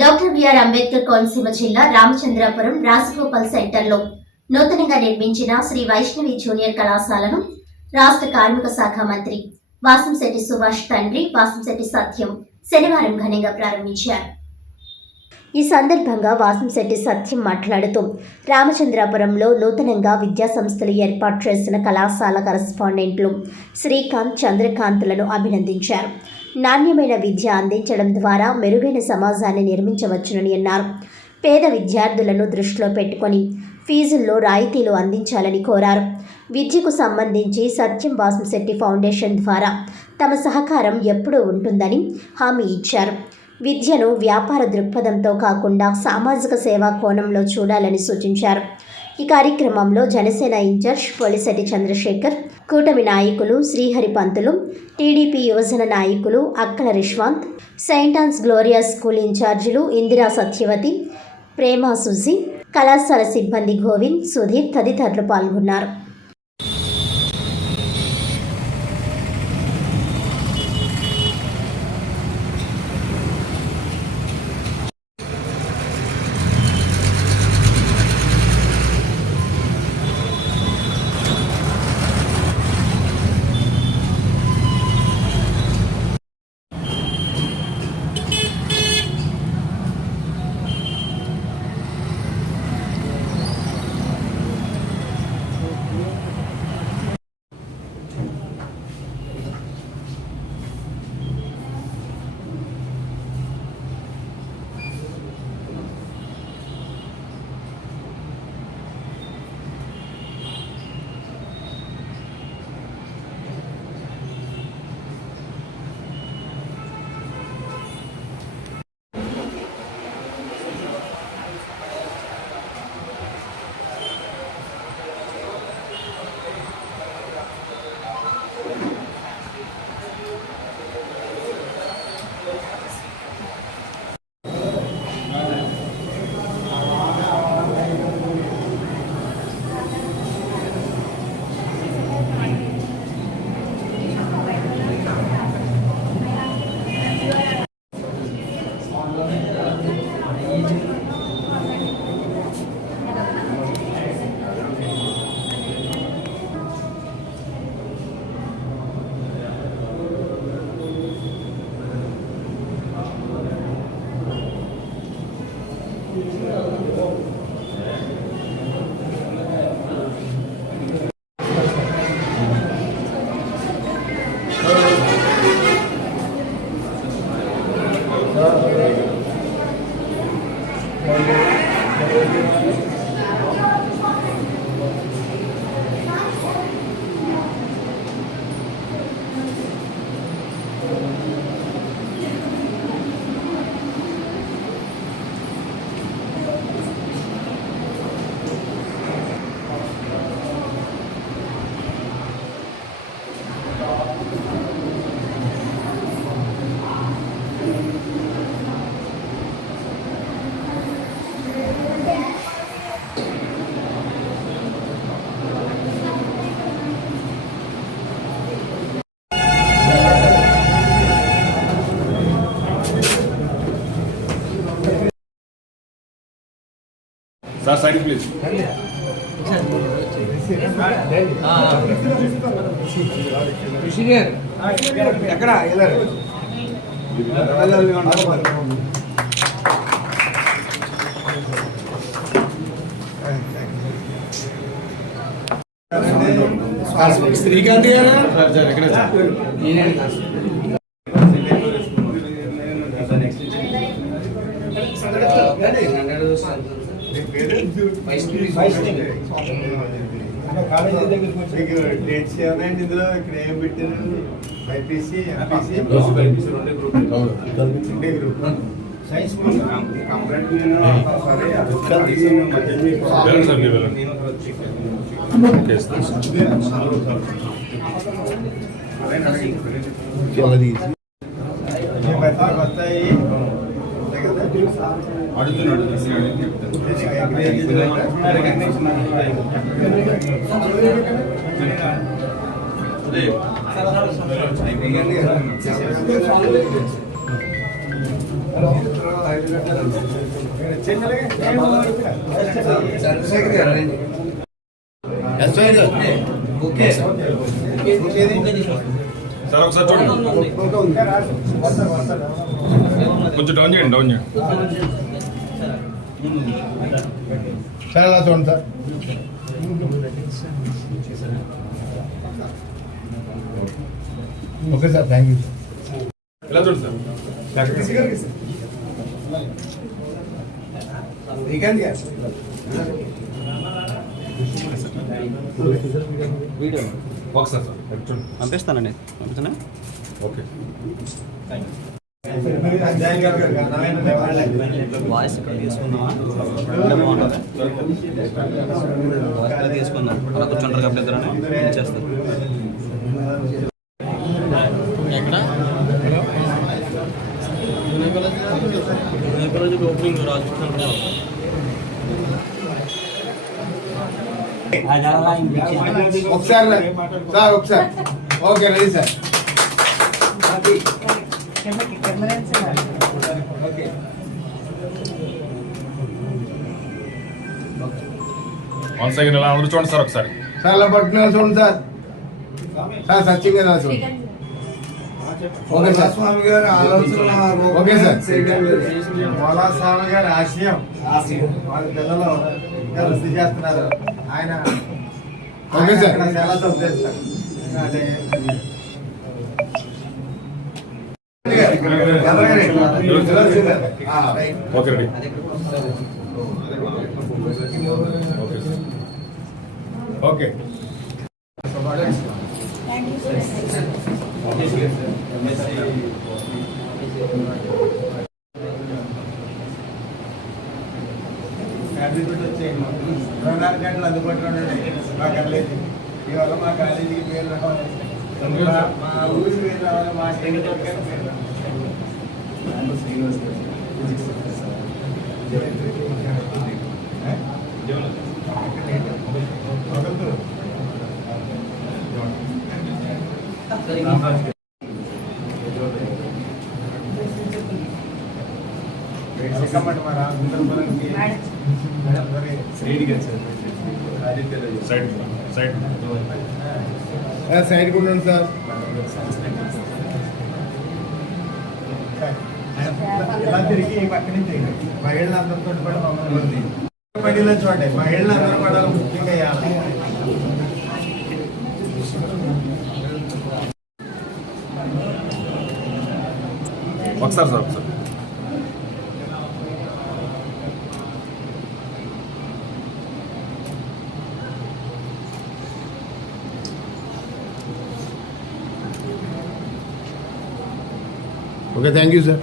Doctor BR Ambedkar Konaseema జిల్లా రామచంద్రాపురం రాజగోపాల్ సెంటర్లో నూతనంగా నిర్మించిన శ్రీ వైష్ణవి జూనియర్ కళాశాలను రాష్ట్ర కార్మిక శాఖ మంత్రి వాసంశెట్టి సుభాష్ తండ్రి వాసంశెట్టి సత్యం శనివారం ఘనంగా ప్రారంభించారు. ఈ సందర్భంగా వాసంశెట్టి సత్యం మాట్లాడుతూ రామచంద్రాపురంలో నూతనంగా విద్యా సంస్థలు ఏర్పాటు చేసిన కళాశాల కరెస్పాండెంట్లు శ్రీకాంత్, చంద్రకాంత్లను అభినందించారు. నాణ్యమైన విద్య అందించడం ద్వారా మెరుగైన సమాజాన్ని నిర్మించవచ్చునని అన్నారు. పేద విద్యార్థులను దృష్టిలో పెట్టుకొని ఫీజుల్లో రాయితీలు అందించాలని కోరారు. విద్యకు సంబంధించి సత్యం వాసంశెట్టి ఫౌండేషన్ ద్వారా తమ సహకారం ఎప్పుడూ ఉంటుందని హామీ ఇచ్చారు. విద్యను వ్యాపార దృక్పథంతో కాకుండా సామాజిక సేవా కోణంలో చూడాలని సూచించారు. ఈ కార్యక్రమంలో జనసేన ఇన్ఛార్జ్ పోలిశెట్టి చంద్రశేఖర్, కూటమి నాయకులు శ్రీహరి పంతులు, టీడీపీ యువజన నాయకులు అక్కల రిష్వాంత్, సెయింట్ ఆన్స్ గ్లోరియా స్కూల్ ఇన్ఛార్జీలు ఇందిరా సత్యవతి, ప్రేమ సుజీ, కళాశాల సిబ్బంది గోవింద్, సుధీర్ తదితరులు పాల్గొన్నారు. Sir, side please. శ్రీకాంత్ గారు డేట్స్ ఏమైనా ఇందులో ఇక్కడ ఏం పెట్టారు? బైపీసీ, ఎంపీసీ, గ్రూప్ సైన్స్ వస్తాయి అడుగుతున్నాడు. చంద్రశేఖర్ గారు రండి. ఓకే సార్ ఒకసారి చూడండి, కొంచెం డౌన్ చేయండి, డౌన్ చేయండి. సార్ అలా చూడండి sir. Okay sir, thank you sir. ఇలా చూడండి సార్. శ్రీకాంత్ గారు ఒకసారి సార్ చూడండి. పంపిస్తానండి, పంపిస్తానే. ఓకే. వాయిస్ ఇక్కడ తీసుకుందామా? బాగుంటుంది. వాయిస్ ఇక్కడ తీసుకుందాం. అలా కూర్చుంటారు కాబట్టి ఇద్దరు చేస్తారు. ఎక్కడ కాలేజ్ ఓపెనింగ్ రాజకృష్ణ ఒకసారి సార్, ఒకసారి. Okay ready sir. One second ఇలా అందరూ చూడండి సార్ ఒకసారి. సార్ అలా పట్టుకున్నా చూడండి సార్. సార్ సచిన్ గారు చూడండి. Okay sir. స్వామి గారి ఆలోచన, ఓకే సార్. స్వామి గారి ఆశయం వాళ్ళ పిల్లలు ఇంకా వృద్ధి చేస్తున్నారు. ఆయన ఓకే సార్. ఆయన చాలా సంతోషిస్తారు. Okay ready. ఓకే. వచ్చేయండి, 24 గంటలు అందుబాటులో ఉండండి. మా కాలేజీ ఇవాళ మా కాలేజీకి పేరు రావాలి, మా ఊరి పేరు రావాలి, మా స్టేట్ పేరు సైడ్ సైడ్ సైడ్ కూడా ఉండండి సార్. ఇలా తిరిగి ఈ పక్క నుంచి మహిళలందరితో కూడా మమ్మల్ని మహిళలు చూడండి, మహిళలందరూ కూడా ముఖ్యంగా వేయాలి. ఒకసారి సార్ ఒకసారి. Okay thank you sir.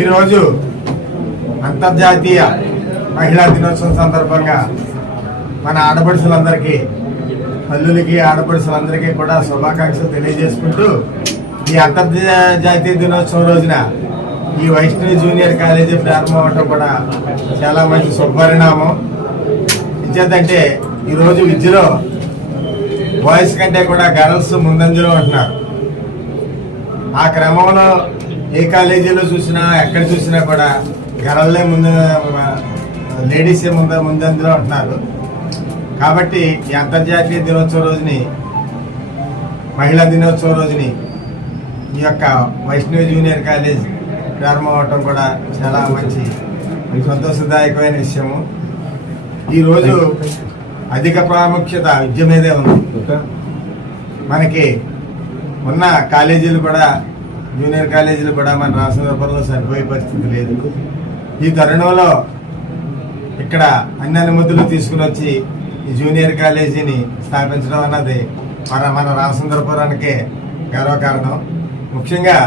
ఈరోజు అంతర్జాతీయ మహిళా దినోత్సవం సందర్భంగా మన ఆడపడుచులందరికీ, తల్లులకి ఆడపడుచులందరికీ కూడా శుభాకాంక్షలు తెలియజేసుకుంటూ, ఈ అంతర్జాతీయ దినోత్సవం రోజున ఈ వైష్ణవి జూనియర్ కాలేజీ ప్రారంభం అవడం కూడా చాలా మంచి శుభపరిణామం. ఇచ్చేదంటే ఈరోజు విద్యలో బాయ్స్ కంటే కూడా గర్ల్స్ ముందంజలో ఉంటున్నారు. ఆ క్రమంలో ఏ కాలేజీలో చూసినా, ఎక్కడ చూసినా కూడా గర్ల్లే ముందు, లేడీసే ముందంజలో ఉంటున్నారు. కాబట్టి ఈ అంతర్జాతీయ దినోత్సవం రోజుని, మహిళా దినోత్సవం రోజుని ఈ యొక్క వైష్ణవి జూనియర్ కాలేజ్ ప్రారంభం అవటం కూడా చాలా మంచి సంతోషదాయకమైన విషయము. ఈరోజు అధిక ప్రాముఖ్యత విద్య మీదే ఉంది. మనకి ఉన్న కాలేజీలు కూడా, జూనియర్ కాలేజీలు కూడా మన రాష్ట్రంలో సరిపోయే పరిస్థితి లేదు. ఈ తరుణంలో ఇక్కడ అన్ని అనుమతులు తీసుకుని వచ్చి ఈ జూనియర్ కాలేజీని స్థాపించడం అన్నది మన రామచంద్రపురానికే గర్వకారణం. ముఖ్యంగా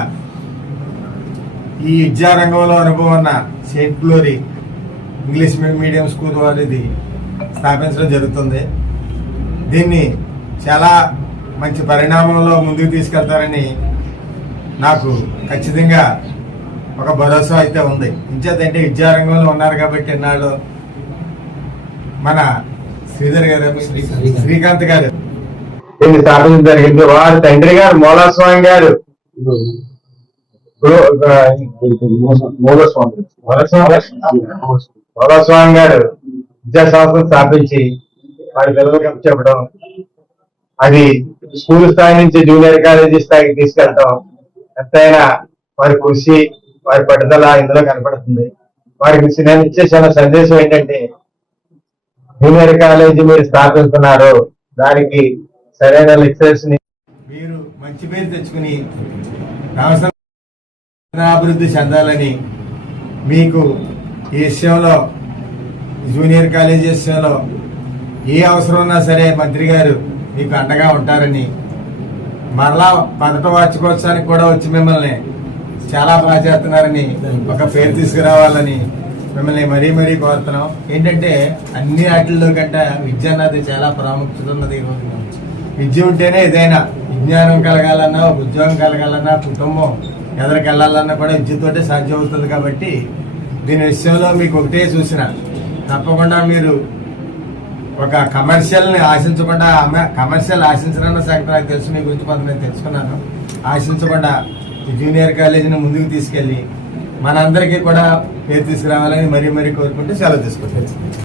ఈ విద్యారంగంలో అనుభవం ఉన్న Saint glory English medium school వారు ఇది స్థాపించడం జరుగుతుంది. దీన్ని చాలా మంచి పరిణామంలో ముందుకు తీసుకెళ్తారని నాకు ఖచ్చితంగా ఒక భరోసా అయితే ఉంది. ఇంచేతంటే విద్యారంగంలో ఉన్నారు కాబట్టి ఎన్నాళ్ళు మన శ్రీధర్ గారు శ్రీకాంత్ గారు దీన్ని స్థాపించడం జరిగింది. వారి తండ్రి గారు మూలస్వామి గారు మూలస్వామి గారు విద్యా సంస్థను స్థాపించి వారి పిల్లలకు చెప్పడం, అది స్కూల్ స్థాయి నుంచి జూనియర్ కాలేజీ స్థాయికి తీసుకెళ్ళటం ఎంతైనా వారి కృషి, వారి పట్టుదల ఇందులో కనపడుతుంది. వారికి నేను ఇచ్చే చాలా సందేశం ఏంటంటే, జూనియర్ కాలేజీ మీరు స్థాపిస్తున్నారు, దానికి సరైన లెక్చరర్స్ ని మీరు మంచి పేరు తెచ్చుకుని అభివృద్ధి చెందాలని, మీకు ఈ విషయంలో జూనియర్ కాలేజీ విషయంలో ఏ అవసరం ఉన్నా సరే మంత్రి గారు మీకు అండగా ఉంటారని, మరలా 10వ వార్షికోత్సవానికి కూడా వచ్చి మిమ్మల్ని చాలా బాగా చేస్తున్నారని ఒక పేరు తీసుకురావాలని మిమ్మల్ని మరీ మరీ కోరుతున్నాం. ఏంటంటే అన్ని వాటిల్లో కంటే విద్య అన్నది చాలా ప్రాముఖ్యత ఉన్నది. విద్య ఉంటేనే ఏదైనా విజ్ఞానం కలగాలన్నా, ఉద్యోగం కలగాలన్నా, కుటుంబం ఎదరికెళ్ళాలన్నా కూడా విద్యతోటే సాధ్యం అవుతుంది. కాబట్టి దీని విషయంలో మీకు ఒకటే సూచన, తప్పకుండా మీరు ఒక కమర్షియల్ని ఆశించకుండా, కమర్షియల్ ఆశించడానికి సంగతి నాకు తెలుసు, మీ గురించి కొంత నేను తెలుసుకున్నాను, ఆశించకుండా ఈ జూనియర్ కాలేజీని ముందుకు తీసుకెళ్ళి మనందరికీ కూడా పేరు తీసుకురావాలని మరీ మరీ కోరుకుంటూ సెలవు తీసుకుంటాను.